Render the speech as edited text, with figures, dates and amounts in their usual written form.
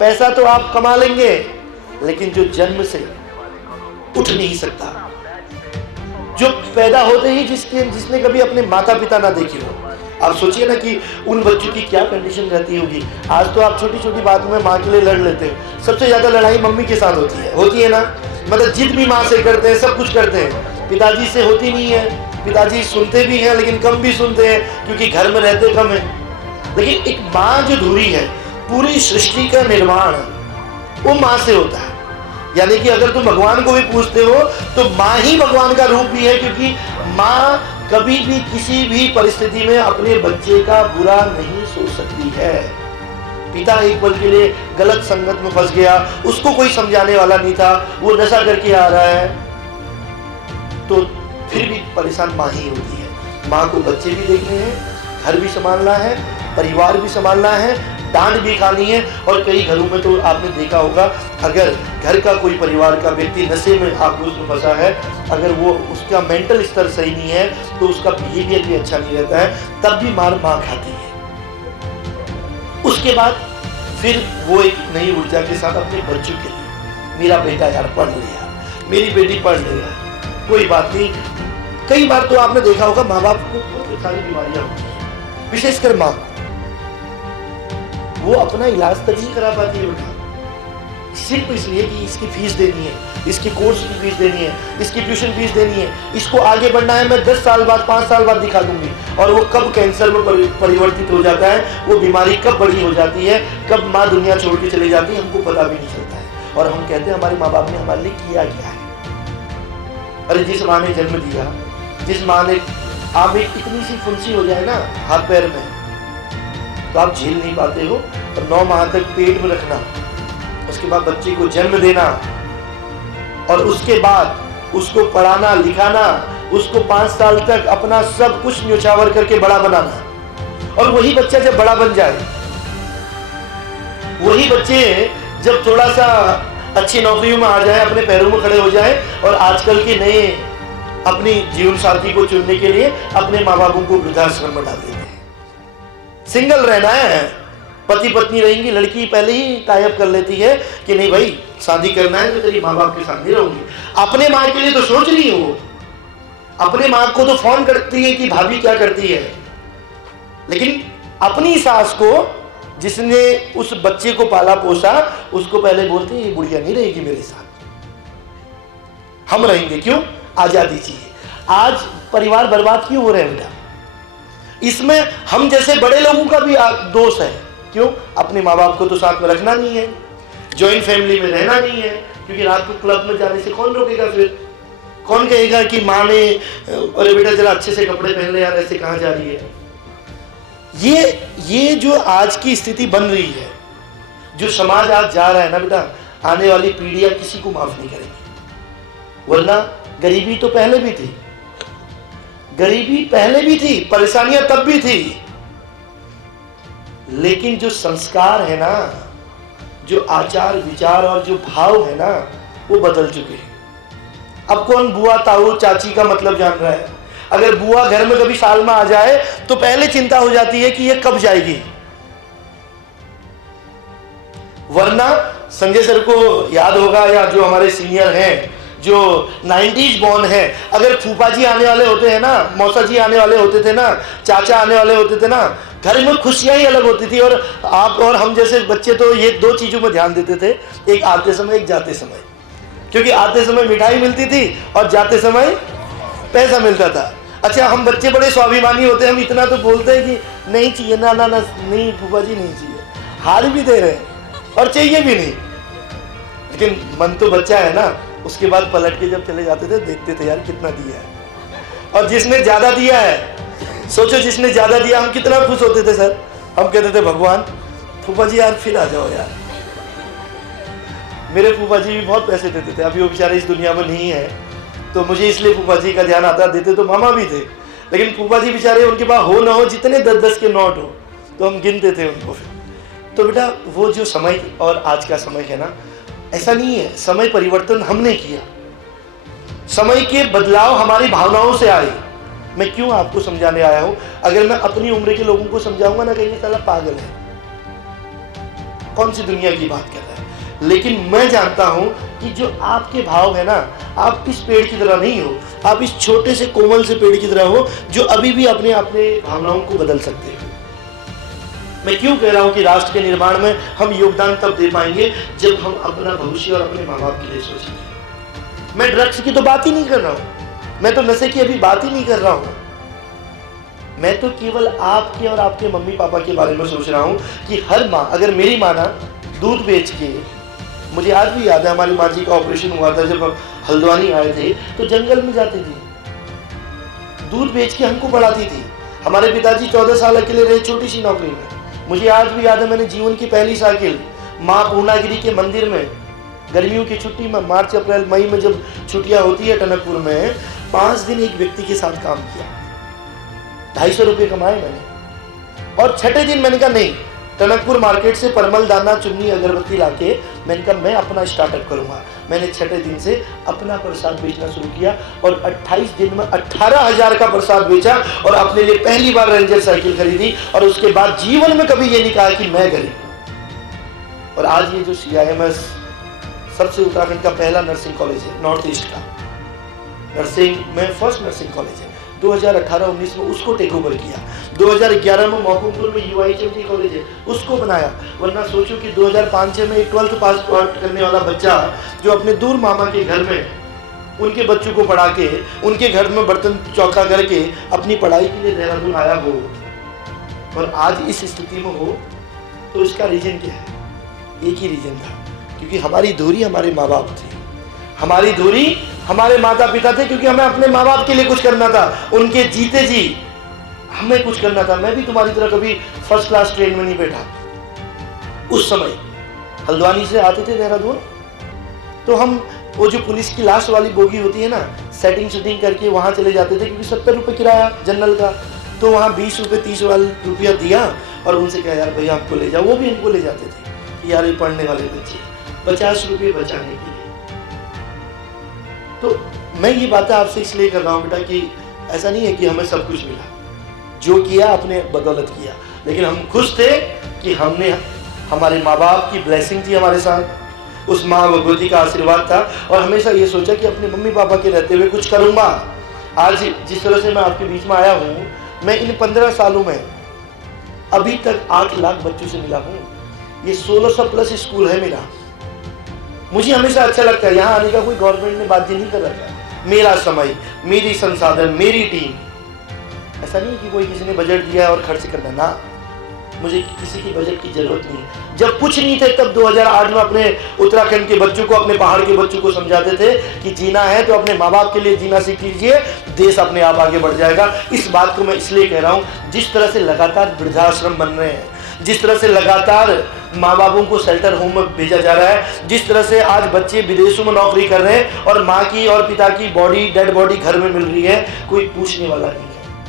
पैसा तो आप कमा लेंगे, लेकिन जो जन्म से उठ नहीं सकता, जो पैदा होते ही जिसने कभी अपने माता पिता ना देखे हो, आप सोचिए ना कि उन बच्चों की क्या कंडीशन रहती होगी। आज तो आप छोटी छोटी बात में माँ के लिए लड़ लेते हो, सबसे ज्यादा लड़ाई मम्मी के साथ होती है ना। मतलब जिद भी माँ से करते हैं, सब कुछ करते हैं, पिताजी से होती नहीं है। पिताजी सुनते भी हैं लेकिन कम भी सुनते हैं, क्योंकि घर में रहते कम है। लेकिन एक माँ जो धुरी है, पूरी सृष्टि का निर्माण वो माँ से होता है। यानी कि अगर तुम भगवान को भी पूछते हो तो माँ ही भगवान का रूप भी है, क्योंकि माँ कभी भी किसी भी परिस्थिति में अपने बच्चे का बुरा नहीं सोच सकती है। पिता एक पल के लिए गलत संगत में फंस गया, उसको कोई समझाने वाला नहीं था, वो नशा करके आ रहा है, तो फिर भी परेशान माँ ही होती है। माँ को बच्चे भी देखने हैं, घर भी संभालना है, परिवार भी संभालना है, डांट भी खानी है। और कई घरों में तो आपने देखा होगा, अगर घर का कोई परिवार का व्यक्ति नशे में आक्रोश में फंसा है, अगर वो उसका मेंटल स्तर सही नहीं है तो उसका बिहेवियर भी अच्छा नहीं रहता है, तब भी मार माँ खाती है। उसके बाद फिर वो एक नई ऊर्जा के साथ अपने बच्चों के लिए, मेरा बेटा यार पढ़ ले यार, मेरी बेटी पढ़ ले यार, कोई बात नहीं। कई बार तो आपने देखा होगा माँ बाप को बहुत सारी बीमारियां होती हैं, विशेषकर माँ, वो अपना इलाज तक नहीं करा पाती है बेटा, सिर्फ इसलिए कि इसकी फीस देनी है, इसकी कोर्स की फीस देनी है, इसकी ट्यूशन फीस देनी है, इसको आगे बढ़ना है, मैं 10 साल बाद 5 साल बाद दिखा दूंगी। और वो कब कैंसर में परिवर्तित हो जाता है, वो बीमारी कब बड़ी हो जाती है, कब माँ दुनिया छोड़ के चली जाती है, हमको पता भी नहीं चलता है। और हम कहते हैं हमारे माँ बाप ने हमारे लिए किया क्या है। अरे जिस माँ ने जन्म दिया, जिस माँ ने, आप एक इतनी सी फुंसी हो जाए ना हाथ पैर में तो आप झेल नहीं पाते हो, और 9 माह तक पेट में रखना, उसके बाद बच्चे को जन्म देना, और उसके बाद उसको पढ़ाना लिखाना, उसको 5 साल तक अपना सब कुछ न्योछावर करके बड़ा बनाना, और वही बच्चा जब बड़ा बन जाए, वही बच्चे जब थोड़ा सा अच्छी नौकरियों में आ जाए, अपने पैरों में खड़े हो जाए, और आजकल के नए अपनी जीवन साथी को चुनने के लिए अपने माँ बापों को वृद्धाश्रम में डाल देते हैं। सिंगल रहना है, पति पत्नी रहेंगी, लड़की पहले ही टाइप कर लेती है कि नहीं भाई शादी करना है तो तेरी माँ बाप के साथ नहीं रहूंगी। अपने माँ के लिए तो सोच रही है वो, अपने माँ को तो फोन करती है कि भाभी क्या करती है, लेकिन अपनी सास को, जिसने उस बच्चे को पाला पोसा, उसको पहले बोलती है ये बुढ़िया नहीं रहेगी मेरे साथ, हम रहेंगे। क्यों? आजादी चाहिए। आज परिवार बर्बाद क्यों हो रहे हैं बेटा? इसमें हम जैसे बड़े लोगों का भी दोष है। क्यों? अपने माँ बाप को तो साथ में रखना नहीं है, जॉइंट फैमिली में रहना नहीं है, क्योंकि रात को क्लब में जाने से कौन रोकेगा? फिर कौन कहेगा कि माँ ने अरे बेटा जरा अच्छे से कपड़े पहन ले यार, ऐसे कहाँ जा रही है? ये जो आज की स्थिति बन रही है, जो समाज आज जा रहा है ना बेटा, आने वाली पीढ़ियां किसी को माफ नहीं करेंगी। वरना गरीबी तो पहले भी थी, गरीबी पहले भी थी, परेशानियां तब भी थी, लेकिन जो संस्कार है ना, जो आचार विचार और जो भाव है ना, वो बदल चुके हैं। अब कौन बुआ ताऊ चाची का मतलब जान रहा है? अगर बुआ घर में कभी साल में आ जाए तो पहले चिंता हो जाती है कि ये कब जाएगी। वरना संजय सर को याद होगा, या जो हमारे सीनियर हैं जो 90s बॉर्न है, अगर फूफा जी आने वाले होते हैं ना, मौसा जी आने वाले होते थे ना, चाचा आने वाले होते थे ना, घर में खुशियां ही अलग होती थी। और आप और हम जैसे बच्चे तो ये 2 चीजों में ध्यान देते थे, एक आते समय एक जाते समय, क्योंकि आते समय मिठाई मिलती थी और जाते समय पैसा मिलता था। अच्छा, हम बच्चे बड़े स्वाभिमानी होते हैं, हम इतना तो बोलते हैं कि नहीं चाहिए ना ना ना, नहीं फूफा जी नहीं चाहिए, हार भी दे रहे हैं और चाहिए भी नहीं, लेकिन मन तो बच्चा है ना। उसके बाद पलट के जब चले जाते थे देखते थे यार कितना दिया है, और जिसने ज्यादा दिया है, सोचो जिसने ज्यादा दिया, हम कितना खुश होते थे सर। हम कहते थे भगवान फूफा जी यार फिर आ जाओ यार। मेरे फूफा जी भी बहुत पैसे देते थे, अभी वो बेचारे इस दुनिया में नहीं है, तो मुझे इसलिए फूफा जी का ध्यान आता। देते तो मामा भी थे, लेकिन फूफा जी बेचारे, उनके पास हो ना हो जितने 10-10 के नोट हो तो हम गिनते थे उनको। फिर तो बेटा वो जो समय और आज का समय है ना, ऐसा नहीं है। समय परिवर्तन हमने किया, समय के बदलाव हमारी भावनाओं से आए। मैं क्यों आपको समझाने आया हूं? अगर मैं अपनी उम्र के लोगों को समझाऊंगा ना, कहेंगे साला पागल है। कौन सी दुनिया की बात कर रहा है। लेकिन मैं जानता हूं कि जो आपके भाव है ना, आप इस पेड़ की तरह नहीं हो, आप इस छोटे से कोमल से पेड़ की तरह हो जो अभी भी अपने अपने भावनाओं को बदल सकते हो। मैं क्यों कह रहा हूं कि राष्ट्र के निर्माण में हम योगदान तब दे पाएंगे जब हम अपना भविष्य और अपने माँ बाप के लिए सोचेंगे। मैं ड्रग्स की तो बात ही नहीं कर रहा हूं, मैं तो नशे की अभी बात ही नहीं कर रहा हूं। मैं तो केवल आपके और आपके मम्मी पापा के बारे में सोच रहा हूं कि हर माँ, अगर मेरी माँ ना दूध बेच के, मुझे आज भी याद है हमारी माँ जी का ऑपरेशन हुआ था जब हम हल्द्वानी आए थे तो जंगल में जाती थी, दूध बेच के हमको पढ़ाती थी। हमारे पिताजी 14 साल अकेले रहे छोटी सी नौकरी में। मुझे आज भी याद है मैंने जीवन की पहली साइकिल माँ पूर्णागिरी के मंदिर में गर्मियों की छुट्टी में, मार्च अप्रैल मई में जब छुट्टियां होती है टनकपुर में, 5 दिन एक व्यक्ति के साथ काम किया, 250 रुपये कमाए मैंने। और छठे दिन मैंने कहा नहीं, टनकपुर मार्केट से परमल दाना चुन्नी अगरबत्ती लाके मैंने कहा मैं अपना स्टार्टअप करूंगा। मैंने छठे दिन से अपना प्रसाद बेचना शुरू किया और 28 दिन में 18,000 का प्रसाद बेचा और अपने लिए पहली बार रेंजर साइकिल खरीदी। और उसके बाद जीवन में कभी ये नहीं कहा कि मैं गरीब हूं। और आज ये जो CIMS सबसे उत्तराखंड का पहला नर्सिंग कॉलेज है, नॉर्थ ईस्ट का नर्सिंग में फर्स्ट नर्सिंग कॉलेज है, 2018-19 में उसको टेक ओवर किया। 2011 में मोहकुमपुर में UIHMT कॉलेज है, उसको बनाया। वरना सोचो कि 2005-6 में एक 12th पास करने वाला बच्चा जो अपने दूर मामा के घर में उनके बच्चों को पढ़ा के, उनके घर में बर्तन चौका करके अपनी पढ़ाई के लिए देहरादून आया हो और आज इस स्थिति में हो, तो इसका रीजन क्या है? एक ही रीजन था, क्योंकि हमारी दूरी हमारे माँ बाप थी, हमारी दूरी हमारे माता पिता थे, क्योंकि हमें अपने माँ बाप के लिए कुछ करना था, उनके जीते जी हमें कुछ करना था। मैं भी तुम्हारी तरह कभी फर्स्ट क्लास ट्रेन में नहीं बैठा। उस समय हल्द्वानी से आते थे देहरादून, तो हम वो जो पुलिस की लास्ट वाली बोगी होती है ना, सेटिंग करके वहाँ चले जाते थे, क्योंकि 70 रुपये किराया जनरल का, तो वहाँ 20 रुपये 30 रुपया दिया और उनसे कहा यार भैया हमको ले जाओ। वो भी हमको ले जाते थे कि यार ये पढ़ने वाले बच्चे, 50 रुपये बचाने के लिए। तो मैं ये बातें आपसे इसलिए कर रहा हूँ बेटा कि ऐसा नहीं है कि हमें सब कुछ मिला, जो किया अपने बदौलत किया, लेकिन हम खुश थे कि हमने, हमारे माँ बाप की ब्लेसिंग थी हमारे साथ, उस माँ भगवती का आशीर्वाद था, और हमेशा ये सोचा कि अपने मम्मी पापा के रहते हुए कुछ करूँगा। आज जिस तरह से मैं आपके बीच में आया हूँ, मैं इन 15 सालों में अभी तक 8 लाख बच्चों से मिला हूँ। ये 1600 प्लस स्कूल है मेरा। मुझे हमेशा अच्छा लगता है, यहाँ आने का कोई गवर्नमेंट ने बाध्य नहीं कर रखा है। मेरा समय, मेरी संसाधन, मेरी टीम, ऐसा नहीं कि कोई किसी ने बजट दिया है और खर्च करना ना, मुझे किसी की बजट की जरूरत नहीं। जब कुछ नहीं थे तब 2008 में अपने उत्तराखंड के बच्चों को, अपने पहाड़ के बच्चों को समझाते थे कि जीना है तो अपने माँ बाप के लिए जीना सीख लीजिए, देश अपने आप आगे बढ़ जाएगा। इस बात को मैं इसलिए कह रहा हूँ, जिस तरह से लगातार वृद्धाश्रम बन रहे हैं, जिस तरह से लगातार माँ बापों को शेल्टर होम में भेजा जा रहा है, जिस तरह से आज बच्चे विदेशों में नौकरी कर रहे हैं और माँ की और पिता की बॉडी, डेड बॉडी घर में मिल रही है, कोई पूछने वाला नहीं।